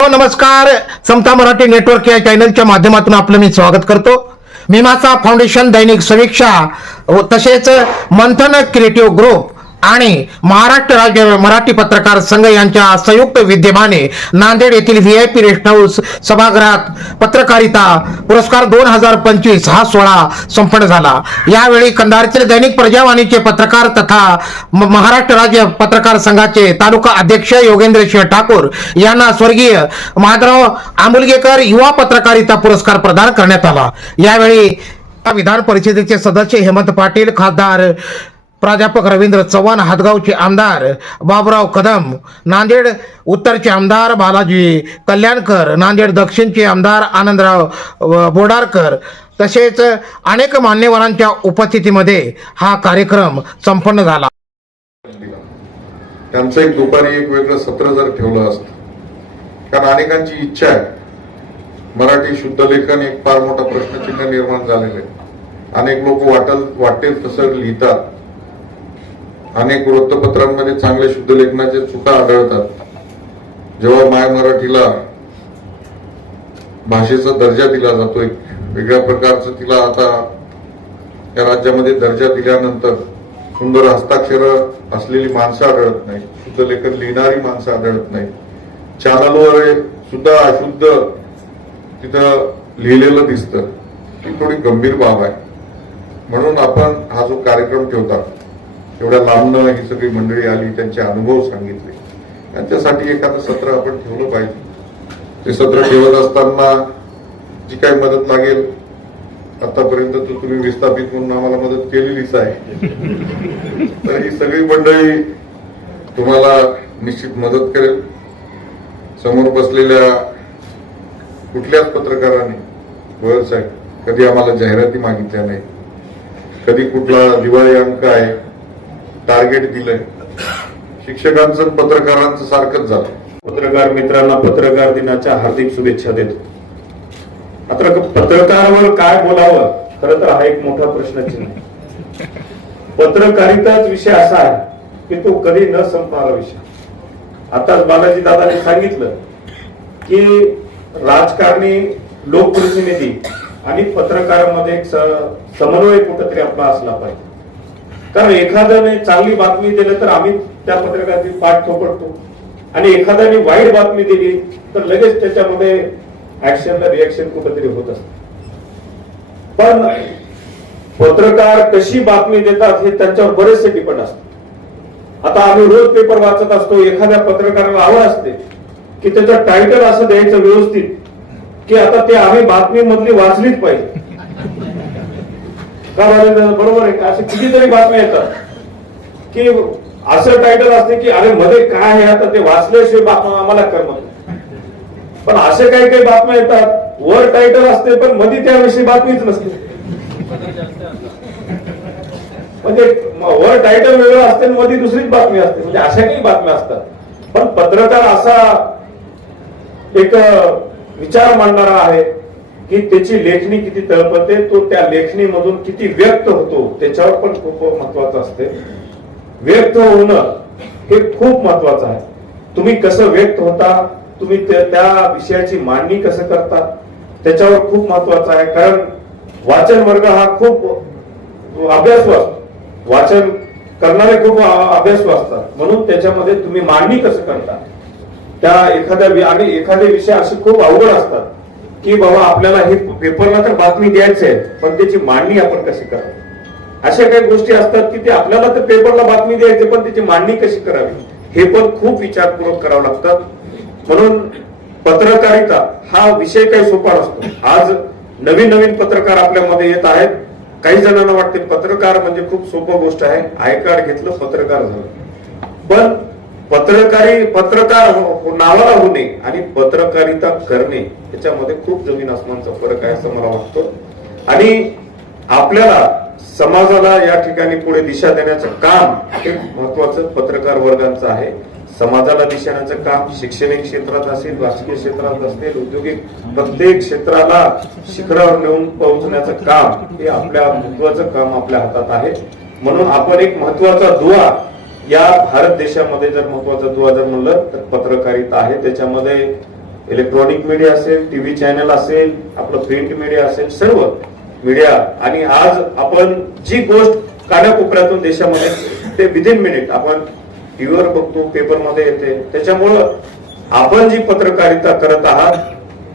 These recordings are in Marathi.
हो, नमस्कार. समता मराठी नेटवर्क या चॅनलच्या माध्यमातून आपलं मी स्वागत करतो. मीमाचा फाउंडेशन दैनिक समीक्षा तसेच मंथन क्रिएटिव्ह ग्रुप आणि महाराष्ट्र राज्य मराठी पत्रकार संघ यांच्या संयुक्त विद्यमाने नांदेड येथील V I P rest house सभागृहात पत्रकारिता पुरस्कार दोन हजार पंचवीस हा सोहळा संपन्न झाला. यावेळी कंधारचे दैनिक प्रजावाणीचे पत्रकार तथा महाराष्ट्र राज्य पत्रकार संघाचे तालुका अध्यक्ष योगेंद्र सिंह ठाकूर यांना स्वर्गीय माधव आंबुलगेकर युवा पत्रकारिता पुरस्कार प्रदान करण्यात आला. यावेळी विधान परिषदेचे सदस्य हेमंत पाटील खासदार प्राध्यापक रवींद्र चव्हाण हातगावचे आमदार बाबुराव कदम नांदेड उत्तरचे आमदार बालाजी कल्याणकर नांदेड दक्षिणचे आमदार आनंदराव बोडारकर तसेच अनेक मान्यवरांच्या उपस्थितीमध्ये हा कार्यक्रम संपन्न झाला. त्यांचं एक दुपारी एक वेगळं सत्र जर ठेवलं असतं कारण अनेकांची इच्छा आहे. मराठी शुद्ध लेखन एक फार मोठा प्रश्नचिन्ह निर्माण झालेलं आहे. अनेक लोक वाटल वाटेल तसं लिहितात. अनेक वृत्तपत्रांमध्ये चांगल्या शुद्ध लेखनाचे चुका आढळतात. जेव्हा माय मराठीला भाषेचा दर्जा दिला जातो एक वेगळ्या प्रकारचं तिला आता या राज्यामध्ये दर्जा दिल्यानंतर सुंदर हस्ताक्षर असलेली माणसं आढळत नाही शुद्ध लेखन लिहिणारी माणसं आढळत नाही चॅनलवर सुद्धा अशुद्ध तिथं लिहिलेलं दिसतं. ही थोडी गंभीर बाब आहे. म्हणून आपण हा जो कार्यक्रम ठेवतात एवढ्या लांबनं ही सगळी मंडळी आली त्यांचे अनुभव सांगितले. त्यांच्यासाठी एखादं सत्र आपण ठेवलं पाहिजे. ते सत्र ठेवत असताना जी काही मदत लागेल आतापर्यंत तर तुम्ही विस्थापित म्हणून आम्हाला मदत केलेलीच आहे. तर ही सगळी मंडळी तुम्हाला निश्चित मदत करेल. समोर बसलेल्या कुठल्याच पत्रकाराने गोयल साहेब कधी आम्हाला जाहिराती मागितल्या नाही कधी कुठला दिवाळी अंक आहे टार्गेट दिलंय. शिक्षकांचं पत्रकारांचं सारखंच झालं. पत्रकार मित्रांना पत्रकार दिनाच्या हार्दिक शुभेच्छा देतो. आता पत्रकारावर काय बोलावं? खर तर हा एक मोठा प्रश्नचिन्ह पत्रकारिताच विषय असा आहे की तो कधी न संपणारा विषय. आताच बालाजी दादांनी सांगितलं की राजकारणी लोकप्रतिनिधी आणि पत्रकारामध्ये एक समन्वय कुठंतरी आपला असला पाहिजे. कारण एखाद्याने चांगली बातमी दिली तर आम्ही त्या पत्रकाराची पाठ थोपडतो आणि एखाद्याने वाईट बातमी दिली तर लगेच त्याच्यामध्ये ऍक्शनला रिॲक्शन कुठेतरी होत असत. पण पत्रकार कशी बातमी देतात हे त्यांच्यावर बरेचसे डिपेंड असतात आता आम्ही रोज पेपर वाचत असतो एखाद्या पत्रकाराला आवड असते की त्याचं टायटल असं द्यायचं व्यवस्थित की आता ते आम्ही बातमी मधली वाचलीच पाहिजे. बरोबर आहे का? असे कितीतरी बातम्या येतात. की असं टायटल असते की अरे मध्ये काय आहे आता ते वाचल्याशिवाय बातम्या आम्हाला करमत पण असे काही काही बातम्या येतात. वर टायटल असते पण मध्ये त्याविषयी बातमीच नसते. म्हणजे वर टायटल वेगळं असते आणि मध्ये दुसरीच बातमी असते. म्हणजे अशा काही बातम्या असतात. पण पत्रकार असा एक विचार मांडणारा आहे. की त्याची लेखणी किती तळपते तो त्या लेखणीमधून किती व्यक्त होतो त्याच्यावर पण खूप महत्वाचं असते. व्यक्त होणं हे खूप महत्वाचं आहे. तुम्ही कसं व्यक्त होता तुम्ही त्या विषयाची मांडणी कसं करता त्याच्यावर खूप महत्वाचं आहे. कारण वाचन वर्ग हा खूप अभ्यासू असतो. वाचन करणारे खूप अभ्यासू असतात. म्हणून त्याच्यामध्ये तुम्ही मांडणी कसं करता? त्या एखाद्या वि- आणि एखादे विषय असे खूप अवघड असतात. की बाबा आपल्याला हे पेपरला तर बातमी द्यायची आहे पण त्याची मांडणी आपण कशी करावी? अशा काही गोष्टी असतात की ते आपल्याला तर पेपरला बातमी द्यायची पण त्याची मांडणी कशी करावी? हे पण खूप विचारपूर्वक करावं लागतात म्हणून पत्रकारिता हा विषय काही सोपा नसतो. आज नवीन नवीन पत्रकार आपल्यामध्ये येत आहेत. काही जणांना वाटते पत्रकार म्हणजे खूप सोपं गोष्ट आहे. आय कार्ड घेतलं पत्रकार झालं. पण पत्रकारी पत्रकार हो- हो- नावाला होणे आणि पत्रकारिता करणे याच्यामध्ये खूप जमीन आसमानचा फरक आहे असं मला वाटतं. आणि आपल्याला समाजाला या ठिकाणी पुढे दिशा देण्याचं काम हे महत्वाचं पत्रकार वर्गांचं आहे. समाजाला दिशा देण्याचं काम शैक्षणिक क्षेत्रात असेल राजकीय क्षेत्रात असेल औद्योगिक प्रत्येक क्षेत्राला शिखरावर नेऊन पोहोचण्याचं काम हे आपल्या महत्वाचं काम आपल्या हातात आहे. म्हणून आपण एक महत्त्वाचा दुवा या भारत देशामध्ये जर महत्त्वाचा दुवा जर म्हणलं तर पत्रकारिता आहे. त्याच्यामध्ये इलेक्ट्रॉनिक मीडिया असेल टीव्ही चॅनल असेल आपलं प्रिंट मीडिया असेल सर्व मीडिया आणि आज आपण जी गोष्ट कानाकोपऱ्यातून देशामध्ये ते विदिन मिनिट आपण टीव्हीवर बघतो पेपरमध्ये येते. त्याच्यामुळं आपण जी पत्रकारिता करत आहात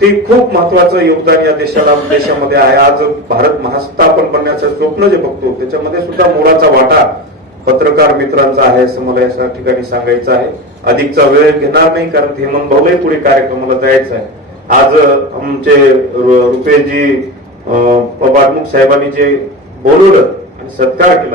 ते खूप महत्वाचं योगदान या देशाला देशामध्ये आहे. आज भारत महास्थापन बनण्याचं स्वप्न जे बघतो त्याच्यामध्ये सुद्धा मोलाचा वाटा पत्रकार मित्रांचा आहे असं मला या ठिकाणी सांगायचं आहे. अधिकचा वेळ घेणार नाही कारण हेमंत भाऊलाही पुढे कार्यक्रमाला जायचं आहे. आज आमचे रुपेजी रुपेशजी साहेबांनी जे बोलवलं आणि सत्कार केला.